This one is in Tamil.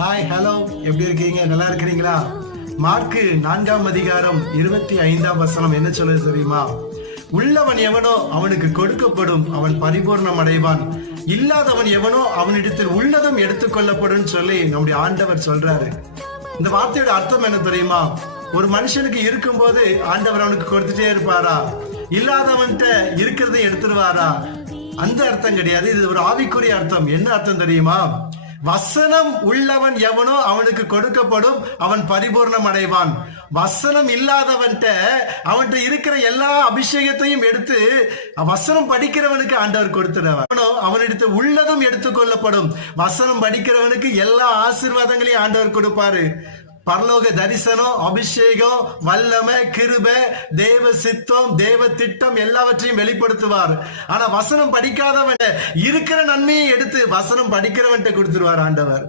ஹாய் ஹலோ, எப்படி இருக்கீங்க? நல்லா இருக்கிறீங்களா? மார்க்கு 4:25 என்ன சொல்லுது தெரியுமா? உள்ளவன் எவனோ அவனுக்கு கொடுக்கப்படும், அவன் பரிபூர்ணம் அடைவான். இல்லாதவன் எவனோ அவனிடத்தில் உள்ளதும் எடுத்துக்கொள்ளப்படும் சொல்லி நம்முடைய ஆண்டவர் சொல்றாரு. இந்த வார்த்தையோட அர்த்தம் என்ன தெரியுமா? ஒரு மனுஷனுக்கு இருக்கும் போது ஆண்டவர் அவனுக்கு கொடுத்துட்டே இருப்பாரா? இல்லாதவன்கிட்ட இருக்கிறதை எடுத்துருவாரா? அந்த அர்த்தம் கிடையாது. இது ஒரு ஆவிக்குரிய அர்த்தம். என்ன அர்த்தம் தெரியுமா? வசனம் உள்ளவன் எவனோ அவனுக்கு கொடுக்கப்படும், அவன் பரிபூர்ணம் அடைவான். வசனம் இல்லாதவன்ட்ட அவன்கிட்ட இருக்கிற எல்லா அபிஷேகத்தையும் எடுத்து வசனம் படிக்கிறவனுக்கு ஆண்டவர் கொடுத்துடுவார். அவனிடத்து உள்ளதும் எடுத்துக்கொள்ளப்படும். வசனம் படிக்கிறவனுக்கு எல்லா ஆசீர்வாதங்களையும் ஆண்டவர் கொடுப்பாரு. பரலோக தரிசனம், அபிஷேகம், வல்லமை, கிருபை, தேவ சித்தம், தேவ திட்டம் எல்லாவற்றையும் வெளிப்படுத்துவார். ஆனா வசனம் படிக்காதவன் இருக்கிற நன்மையை எடுத்து வசனம் படிக்கிறவன்ட்ட கொடுத்துருவார் ஆண்டவர்.